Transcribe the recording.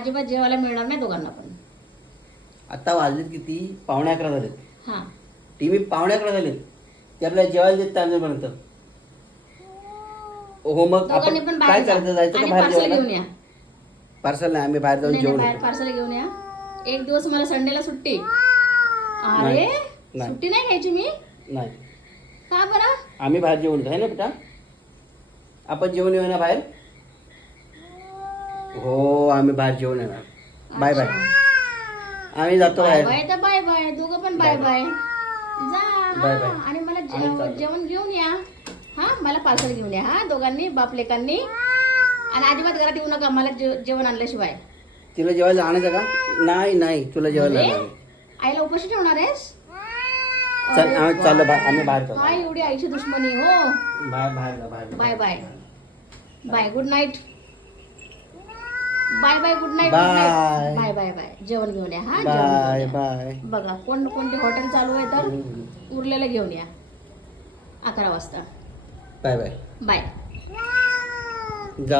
अजिबात जेवायला मिळणार नाही दोघांना पण. आता वाजलेत किती? 11:45 झालेत. हा टीव्ही 11:45 झालेत ते आपल्याला जेवायला देत तांदूळपर्यंत. हो मग आपण दोघांनी पण काय बाहेर जा करायचं? जायचं का आणि बाहेर पार्सल जेवायला? घेऊन या. पार्सल नाही, आम्ही बाहेर जाऊन नाही नाही, जेवण बाहेर येतो. पार्सल घेऊन या. एक दिवस मला संडेला सुट्टी. अरे नाही, नाही. सुट्टी नाही घ्यायची मी. नाही, का बरं? आम्ही बाहेर जेवण येतो आहे ना बेटा. आपण जेवण येऊ ना बाहेर. हो आम्ही बाहेर जेवण येणार. Bye bye. आम्ही जातो बाय बाहेर. बाय तर बाय बाय, दोघं पण बाय बाय. जा बाय बाय. आणि मला आम्ही चाललो. जेवण घेऊन या. हा मला पार्सल घेऊन या हा दोघांनी, बाप लेकांनी. आणि अजिबात घरात येऊ नका मला जेवण आणल्याशिवाय. तिला जेवायला आणायचं का? नाही नाही, तुला जेवायला अरे, आणणार. आईला उपाशी ठेवणार आहेस? चल अरे आम्ही चाललो बाहेर. बाप. आम्ही बाहेर चाललो. काय एवढी आईची दुश्मनी हो. बाहेर बाहेर जा, बाहेर जा. Bye bye bye, good night. Bye bye, good night. Bye. Bye bye bye. जेवण घेऊन या हा. बाय जेवण घेऊन या. बाय. बघा कोणते हॉटेल चालू आहे तर उरलेलं घेऊन या 11 वाजता. Bye bye. बाय. जाऊ.